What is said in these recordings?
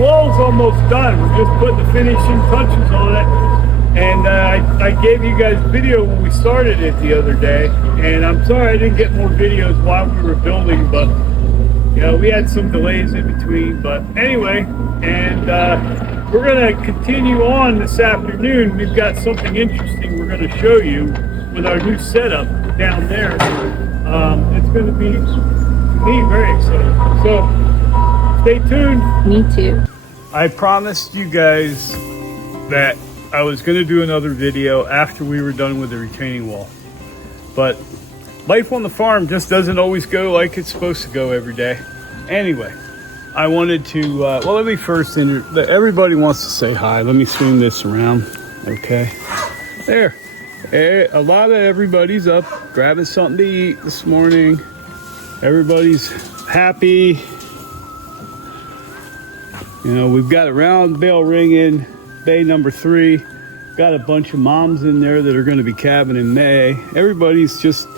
wall's almost done. We're just putting the finishing touches on it. And I gave you guys video when we started it the other day. And I'm sorry I didn't get more videos while we were building, but you know, we had some delays in between. But anyway, and we're going to continue on this afternoon. We've got something interesting we're going to show you with our new setup down there. It's going to be, me, very exciting. So stay tuned. Me too. I promised you guys that I was going to do another video after we were done with the retaining wall. But life on the farm just doesn't always go like it's supposed to go every day. Anyway, I wanted to, well, let me first, everybody wants to say hi. Let me swing this around. Okay. There. A lot of everybody's up grabbing something to eat this morning. Everybody's happy. You know, we've got a round bale ring in bay number 3. Got a bunch of moms in there that are going to be calving in May. Everybody's just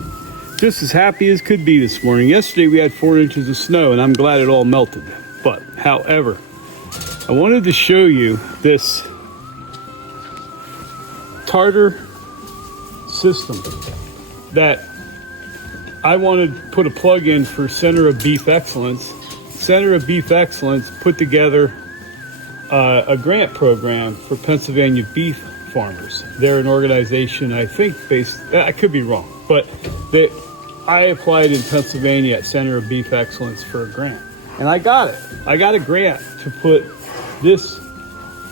as happy as could be this morning. Yesterday we had 4 inches of snow, and I'm glad it all melted. But, however, I wanted to show you this Tarter system that I wanted to put a plug in for Center of Beef Excellence. Center of Beef Excellence put together a grant program for Pennsylvania beef farmers. They're an organization, I think, based, I could be wrong, but I applied in Pennsylvania at Center of Beef Excellence for a grant. And I got it. I got a grant to put this,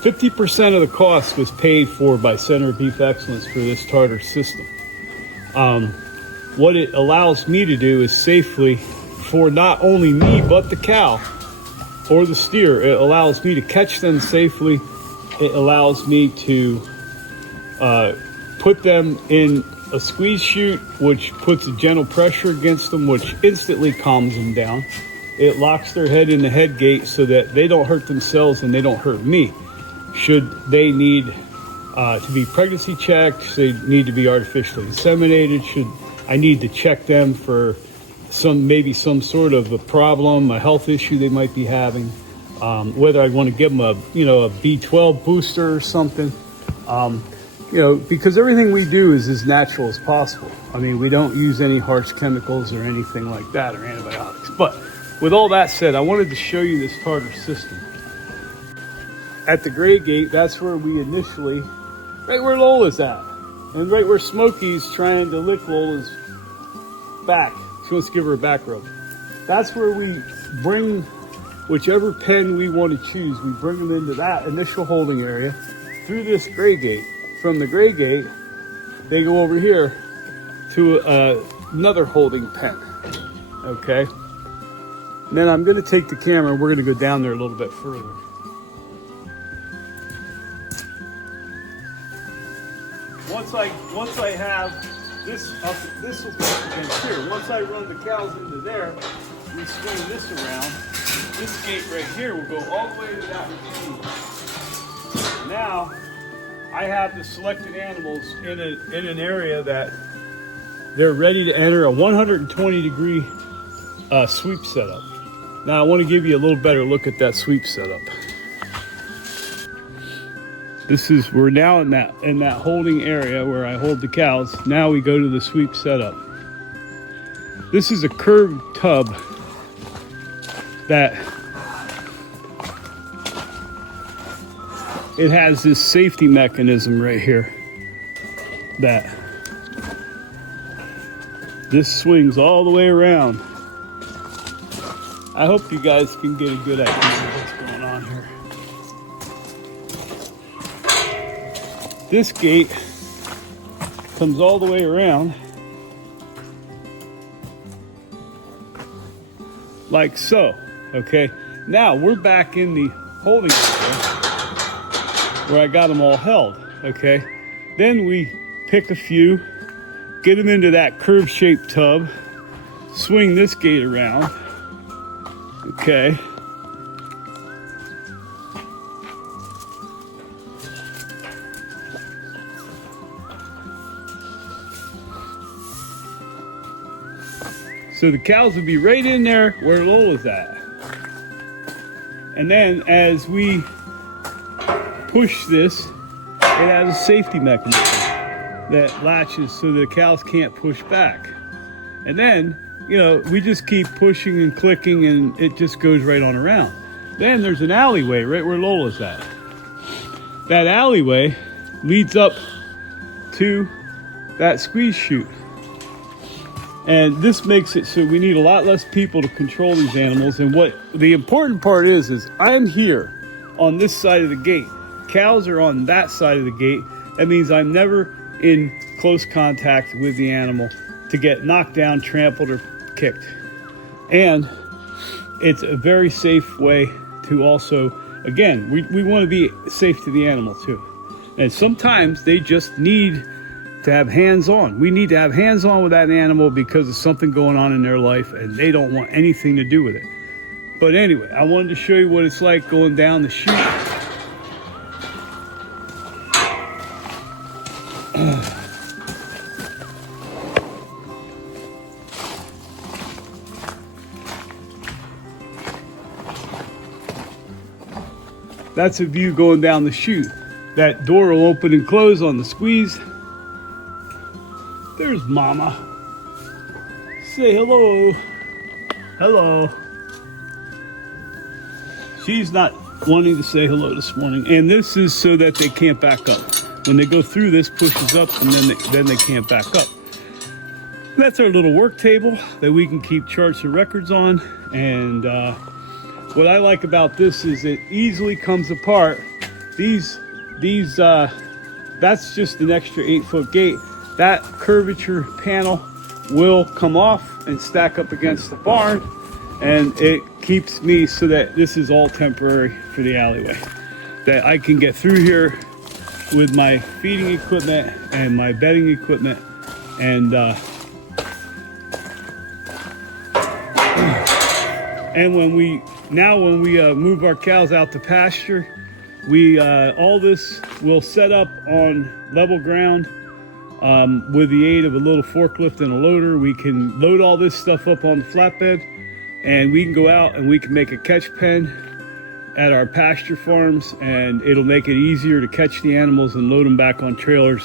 50% of the cost was paid for by Center of Beef Excellence for this Tarter system. What it allows me to do is safely, for not only me, but the cow or the steer, it allows me to catch them safely. It allows me to put them in a squeeze chute, which puts a gentle pressure against them, which instantly calms them down. It locks their head in the head gate so that they don't hurt themselves and they don't hurt me. Should they need to be pregnancy checked, they need to be artificially inseminated, should I need to check them for maybe some sort of a problem, a health issue they might be having, whether I want to give them a B12 booster or something, because everything we do is as natural as possible. I mean, we don't use any harsh chemicals or anything like that, or antibiotics. But with all that said, I wanted to show you this Tarter system. At the gray gate, that's where we initially, right where Lola's at, and right where Smokey's trying to lick Lola's back. She wants to give her a back rub. That's where we bring whichever pen we want to choose. We bring them into that initial holding area through this gray gate. From the gray gate, they go over here to another holding pen. Okay. And then I'm going to take the camera and we're going to go down there a little bit further. Once I have this up, this will be against here. Once I run the cows into there, we swing this around. This gate right here will go all the way to that retaining wall. Now, I have the selected animals in an area that they're ready to enter a 120 degree sweep setup. Now I want to give you a little better look at that sweep setup. We're now in that holding area where I hold the cows. Now we go to the sweep setup. This is a curved tub that it has this safety mechanism right here that this swings all the way around. I hope you guys can get a good idea of what's going on here. This gate comes all the way around like so. Okay, now we're back in the holding area where I got them all held. Okay, then we pick a few, get them into that curve shaped tub, swing this gate around. Okay, so the cows would be right in there where Lola's at. And then as we push this, it has a safety mechanism that latches so the cows can't push back. And then, you know, we just keep pushing and clicking and it just goes right on around. Then there's an alleyway right where Lola's at. That alleyway leads up to that squeeze chute. And this makes it so we need a lot less people to control these animals. And what the important part is I'm here on this side of the gate. Cows are on that side of the gate. That means I'm never in close contact with the animal to get knocked down, trampled, or kicked. And it's a very safe way to also, again, we want to be safe to the animal too. And sometimes they just need to have hands-on. We need to have hands-on with that animal because of something going on in their life and they don't want anything to do with it. But anyway, I wanted to show you what it's like going down the chute. That's a view going down the chute. That door will open and close on the squeeze. There's Mama. Say hello. Hello. She's not wanting to say hello this morning. And this is so that they can't back up. When they go through, this pushes up and then they can't back up. That's our little work table that we can keep charts and records on. And what I like about this is it easily comes apart. That's just an extra 8-foot gate. That curvature panel will come off and stack up against the barn, and it keeps me so that this is all temporary for the alleyway. That I can get through here with my feeding equipment and my bedding equipment, and when we move our cows out to pasture, all this will set up on level ground with the aid of a little forklift and a loader. We can load all this stuff up on the flatbed, and we can go out and we can make a catch pen at our pasture farms, and it'll make it easier to catch the animals and load them back on trailers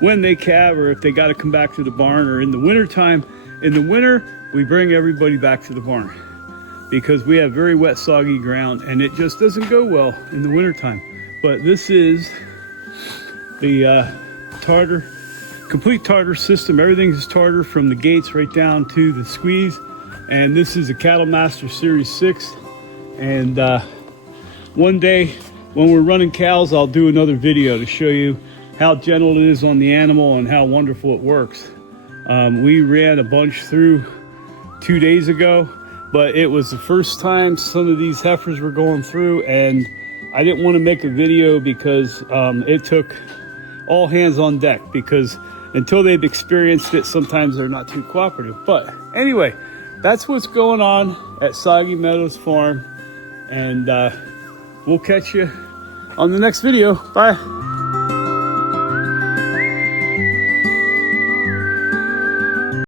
when they calve, or if they got to come back to the barn, or in the winter time. In the winter, we bring everybody back to the barn because we have very wet, soggy ground, and it just doesn't go well in the wintertime. But this is the Tarter, complete Tarter system. Everything is Tarter from the gates right down to the squeeze. And this is a Cattle Master Series 6. And one day when we're running cows, I'll do another video to show you how gentle it is on the animal and how wonderful it works. We ran a bunch through 2 days ago, but it was the first time some of these heifers were going through, and I didn't want to make a video because it took all hands on deck, because until they've experienced it, sometimes they're not too cooperative. But anyway, that's what's going on at Soggy Meadows Farm, and we'll catch you on the next video. Bye.